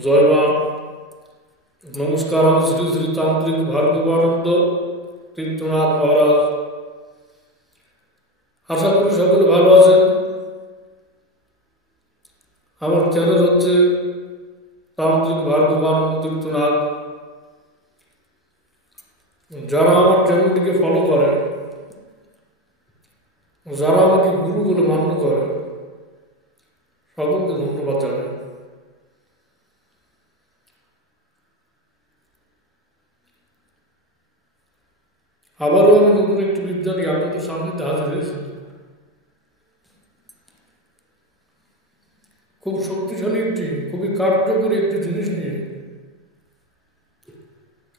জয় মা। নমস্কার। আমি শ্রী শ্রী তান্ত্রিক ভার্গবানন্দ তীর্থনাথ মহারাজ। আশা করি সকলে ভালো আছেন। আমার চ্যানেল হচ্ছে তান্ত্রিক ভার্গবানন্দ তীর্থনাথ। যারা আমার চ্যানেলটিকে ফলো করে, যারা আমাকে গুরু বলে মান্য করে, সকলকে ধন্যবাদ জানাই। আবারও আমি নতুন একটি বিদ্যা নিয়ে আপনাদের সামনে হাজির হয়েছি। খুব শক্তিশালী খুবই কার্যকরী একটি জিনিস নিয়ে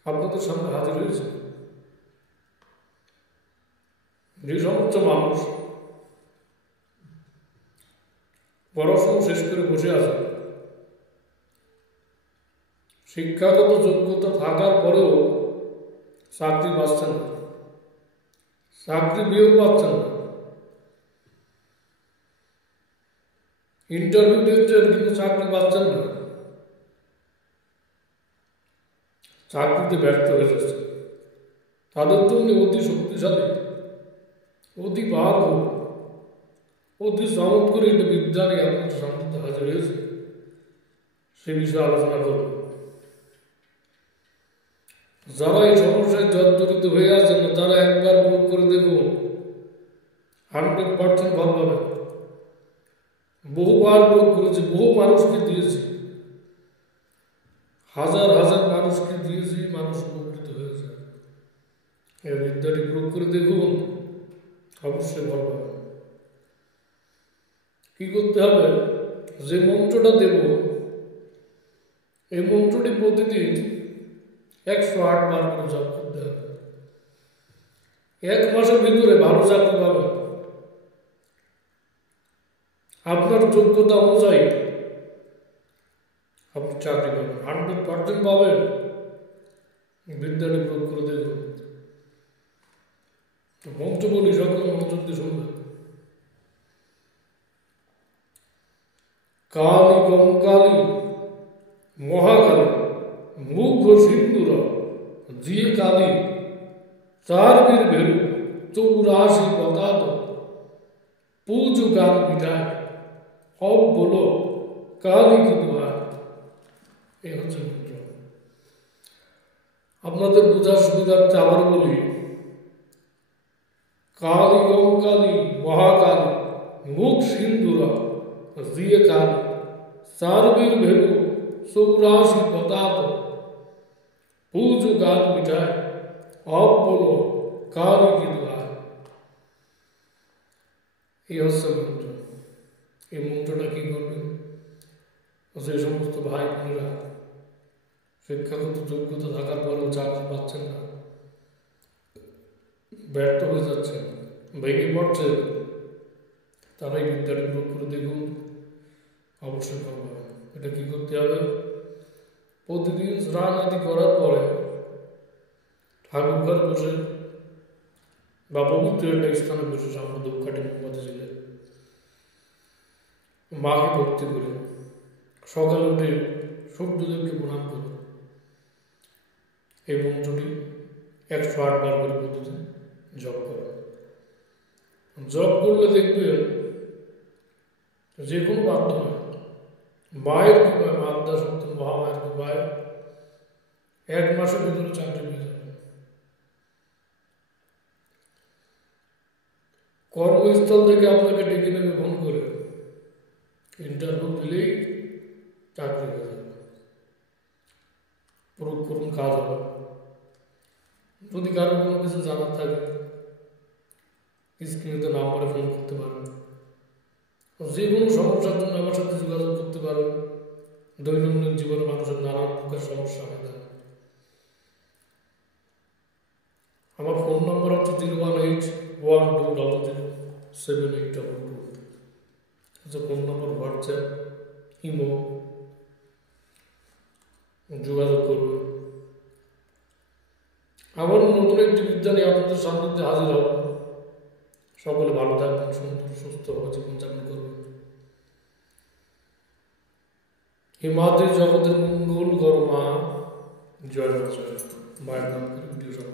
আপনাদের সামনে হাজির হয়েছে। যে সমস্ত মানুষ পড়াশোনা শেষ করে বসে আছে, শিক্ষাগত যোগ্যতা থাকার পরেও চাকরি পাচ্ছেন না, চাকরি বিয়েও পাচ্ছেন না, ইন্টারভিউ দিচ্ছেন কিন্তু চাকরি পাচ্ছেন না, চাকরিতে ব্যর্থ হয়ে যাচ্ছে, তাদের জন্য অতি শক্তিশালী, অতি পাওয়ারফুল, অতি চমৎকারী একটি বিদ্যা নিয়ে আপনার সামনে হাজির হয়েছে। সে বিষয়ে আলোচনা করব। যারা এই সমস্যায় জর্জরিত হয়ে আছেন তারা একবার প্রয়োগ করে দেখুন, 100% ভালো পাবেন। বহুবার প্রয়োগ করেছি, বহু মানুষকে দিয়েছি, হাজার হাজার মানুষকে দিয়েছি, মানুষ উপকৃত হয়েছে। এই বিদ্যাটি প্রয়োগ করে দেখুন, অবশ্যই ভালো পাবেন। কি করতে হবে? যে মন্ত্রটা দেব, এই মন্ত্রটি প্রতিদিন 108 বার করে জপ করতে হবে। 1 মাসের ভিতরে ভালো চাকরি পাবেন। আপনার যোগ্যতা অনুযায়ী আপনি চাকরি পাবেন, 100% পাবেন। বিদ্যাটি প্রয়োগ করে দেখুন। মন্ত্র বলি, সকল মনোযোগ দিয়ে শুনবেন। কালী কঙ্কালী মহাকালী মুখ সিন্দুর জিয়ে কালী চার বীর ভেরু 84 পদাত পূজ গান পিঠায় সব বলো কালী কি দুয়ার। এই হচ্ছে মন্ত্র। আপনাদের বোঝার সুবিধার্থে আবার বলি, কালী কঙ্কালী মহাকালী মুখ সিন্দুর জিয়ে কালী চার বীর ভেরু 84 পদাত পূজ গান পিঠায় সব বলো কালী কি দুয়ার। এই হচ্ছে মন্ত্র। এই মন্ত্রটা কি করবেন? যে সমস্ত ভাই বোনেরা শিক্ষাগত যোগ্যতা থাকার পরেও চাকরি পাচ্ছেন না, ব্যর্থ হয়ে যাচ্ছে, ভেঙে পড়ছে, তারা এই বিদ্যাটি প্রয়োগ করে দেখুন, অবশ্যই ভালো পাবেন। এটা কি করতে হবে? প্রতিদিন স্নান আদি করার পরে ঠাকুর ঘরে বসে বা পবিত্র একটা স্থানে বসে সামনে ধূপকাঠি মোমবাতি জ্বেলে মাকে ভক্তি করে সকালে উঠে সূর্যদেবকে প্রণাম করে এই মন্ত্রটি 108 বার করে প্রতিদিন জপ করে। জপ করলে দেখবেন যে কোনো মাধ্যমে মায়ের কৃপায়, মাদ্দা সত্য মহামায়ের কৃপায় 1 মাসের ভিতরে চাকরি পেয়ে যাবে। কর্মস্থল থেকে আপনাকে ডেকে নেবে ফোন করে, ইন্টারভিউ দিলেই চাকরি হয়ে যাবে। প্রয়োগ করুন, কাজ হবে। যদি কারো কোনো কিছু জানার থাকে স্ক্রিনে নাম্বারে ফোন করতে পারেন। যে কোনো সমস্যার জন্য আমার সাথে যোগাযোগ করতে পারেন। দৈনন্দিন জীবনে মানুষের নানান প্রকার সমস্যা হয়ে থাকে। আমার ফোন নম্বর হচ্ছে 01812007822। হচ্ছে ফোন নম্বর, হোয়াটসঅ্যাপ, ইমো, যোগাযোগ করবে। আবার নতুন একটি বিদ্যা নিয়ে আপনাদের সামনে হাজির হব। সকলে ভালো থাকবেন, সুন্দর সুস্থ জীবনযাপন করবেন। হিমাদ্রি জগতের মঙ্গল করো মা, জয় মা জয়। মায়ের নাম করে ভিডিও